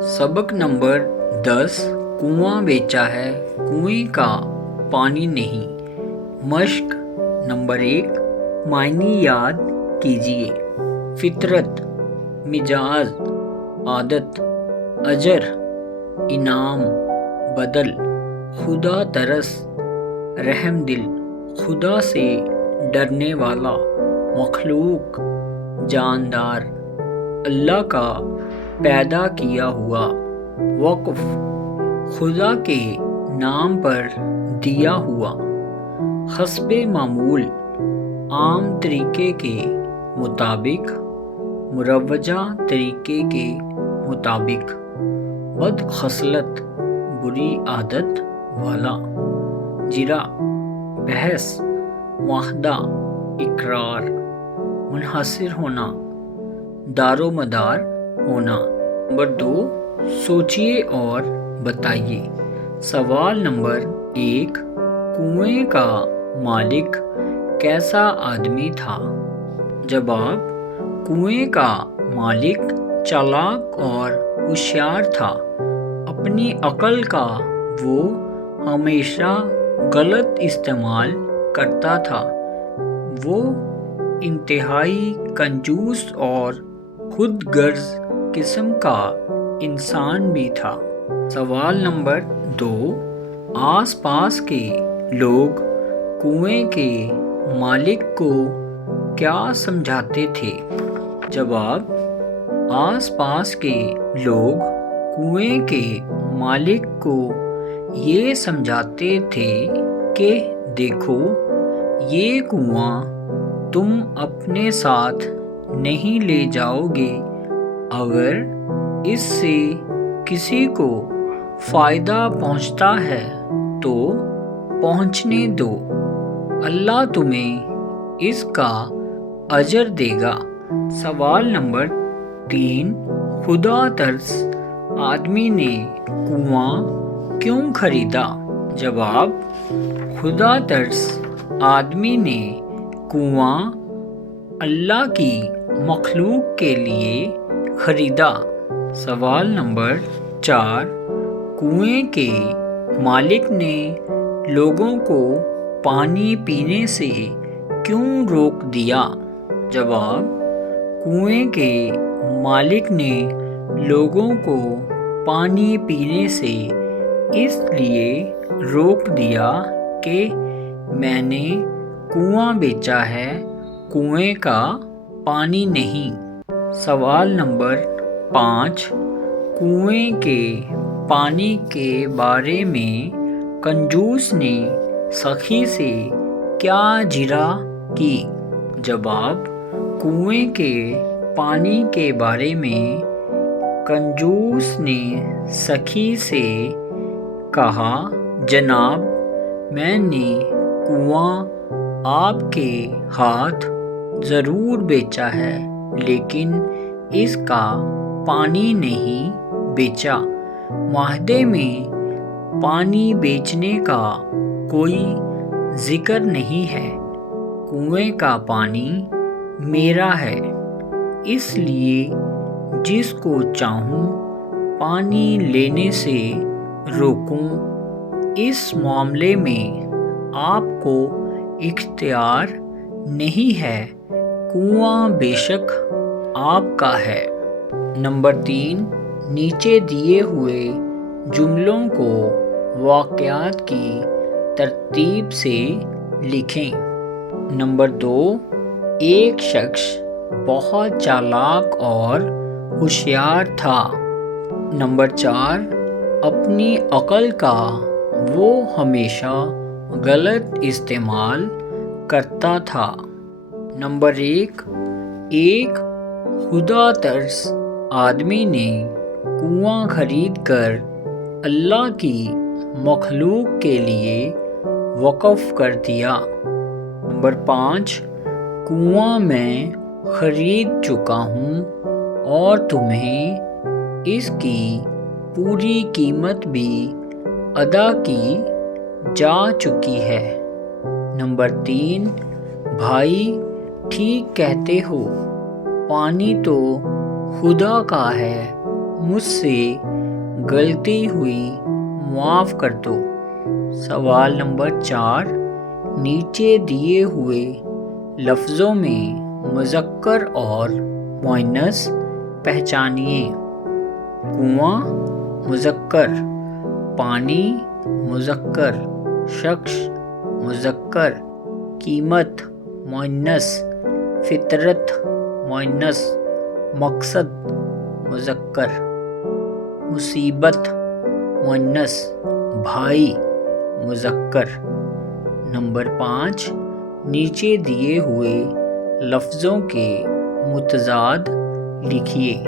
सबक नंबर 10। कुआं बेचा है, कुएं का पानी नहीं। मश्क नंबर 1। मायने याद कीजिए। फितरत, मिजाज, आदत, अजर, इनाम, बदल, खुदा तरस, रहमदिल, खुदा से डरने वाला, मखलूक, जानदार, अल्लाह का पैदा किया हुआ, वक़्फ़, खुदा के नाम पर दिया हुआ, हस्बे मामूल, आम तरीके के मुताबिक, मुरवजा तरीके के मुताबिक, बदखसलत, बुरी आदत वाला, जिरा, बहस, वाहदा, इकरार, मुनहसर होना, दारोमदार होना। नंबर 2। सोचिए और बताइए। सवाल नंबर 1। कुएं का मालिक कैसा आदमी था? जवाब: कुएं का मालिक चालाक और होशियार था। अपनी अक्ल का वो हमेशा गलत इस्तेमाल करता था। वो इंतहाई कंजूस और खुदगर्ज किस्म का इंसान भी था। सवाल नंबर 2। आस पास के लोग कुएं के मालिक को क्या समझाते थे? जवाब: आस पास के लोग कुएं के मालिक को ये समझाते थे कि देखो, ये कुआं तुम अपने साथ नहीं ले जाओगे। अगर इससे किसी को फ़ायदा पहुंचता है तो पहुंचने दो, अल्लाह तुम्हें इसका अजर देगा। सवाल नंबर 3। खुदा तर्स आदमी ने कुआं क्यों खरीदा? जवाब: खुदा तर्स आदमी ने कुआं अल्लाह की मखलूक के लिए खरीदा। सवाल नंबर 4। कुएं के मालिक ने लोगों को पानी पीने से क्यों रोक दिया? जवाब: कुएं के मालिक ने लोगों को पानी पीने से इसलिए रोक दिया कि मैंने कुआं बेचा है, कुएं का पानी नहीं। सवाल नंबर 5। कुएं के पानी के बारे में कंजूस ने सखी से क्या जिरा की? जवाब: कुएं के पानी के बारे में कंजूस ने सखी से कहा, जनाब, मैंने कुआं आपके हाथ ज़रूर बेचा है, लेकिन इसका पानी नहीं बेचा। मुआहदे में पानी बेचने का कोई जिक्र नहीं है। कुएं का पानी मेरा है, इसलिए जिसको चाहूं पानी लेने से रोकूं। इस मामले में आपको इख्तियार नहीं है, कुआं बेशक आपका है। नंबर 3। नीचे दिए हुए जुमलों को वाक़यात की तरतीब से लिखें। नंबर 2। एक शख्स बहुत चालाक और होशियार था। नंबर 4। अपनी अक्ल का वो हमेशा गलत इस्तेमाल करता था। नंबर 1। एक खुदा तर्स आदमी ने कुआं खरीद कर अल्लाह की मखलूक के लिए वक़्फ़ कर दिया। नंबर 5। कुआं मैं खरीद चुका हूँ और तुम्हें इसकी पूरी कीमत भी अदा की जा चुकी है। नंबर 3। भाई, ठीक कहते हो, पानी तो खुदा का है, مجھ سے غلطی ہوئی معاف کر دو۔ سوال نمبر 4، نیچے دیے ہوئے لفظوں میں مذکر اور مؤنث پہچانیے۔ کنواں مذکر، پانی مذکر، شخص مذکر، قیمت مؤنث، فطرت مؤنث، مقصد مذکر، مصیبت مؤنث، بھائی مذکر۔ نمبر 5، نیچے دیے ہوئے لفظوں کے متضاد لکھیے۔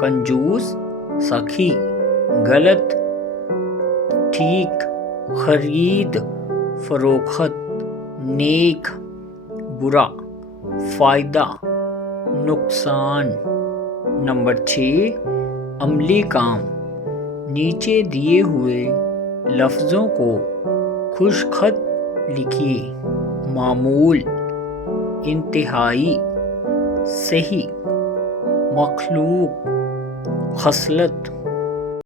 کنجوس سخی، غلط ٹھیک، خرید فروخت، نیک برا، فائدہ نقصان۔ نمبر 6، عملی کام، نیچے دیے ہوئے لفظوں کو خوش خط لکھیے۔ معمول، انتہائی، صحیح، مخلوق، خصلت۔